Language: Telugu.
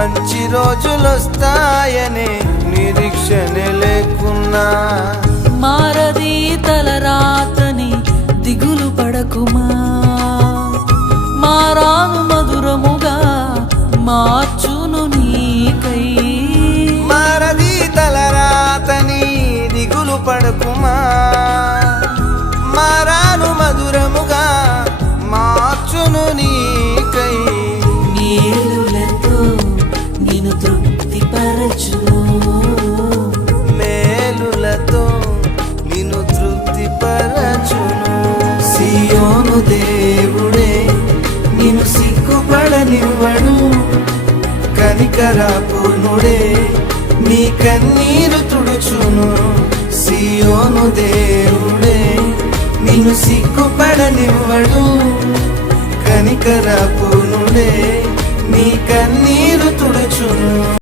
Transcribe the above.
మంచి రోజులొస్తాయనే నిరీక్షణ లేకున్నా, మారది తలరాతని దిగులు పడకుమా, మారాను మధురముగా మార్చును నీకై. మారది తలరాతని దిగులు పడకుమా, మారాను మధురముగా మార్చును నీకై. మేలులతో నిన్ను తృప్తిపరచును, మేలులతో నిన్ను తృప్తిపరచును. సియోను దేవుడే నిన్ను సిగ్గుపడనివ్వడు, కనికరపూర్ణుడే నీ కన్నీరు తుడుచును. సియోను దేవుడే నిన్ను సిగ్గుపడనివ్వడు, కనికరపూర్ణుడే నీ కన్నీరు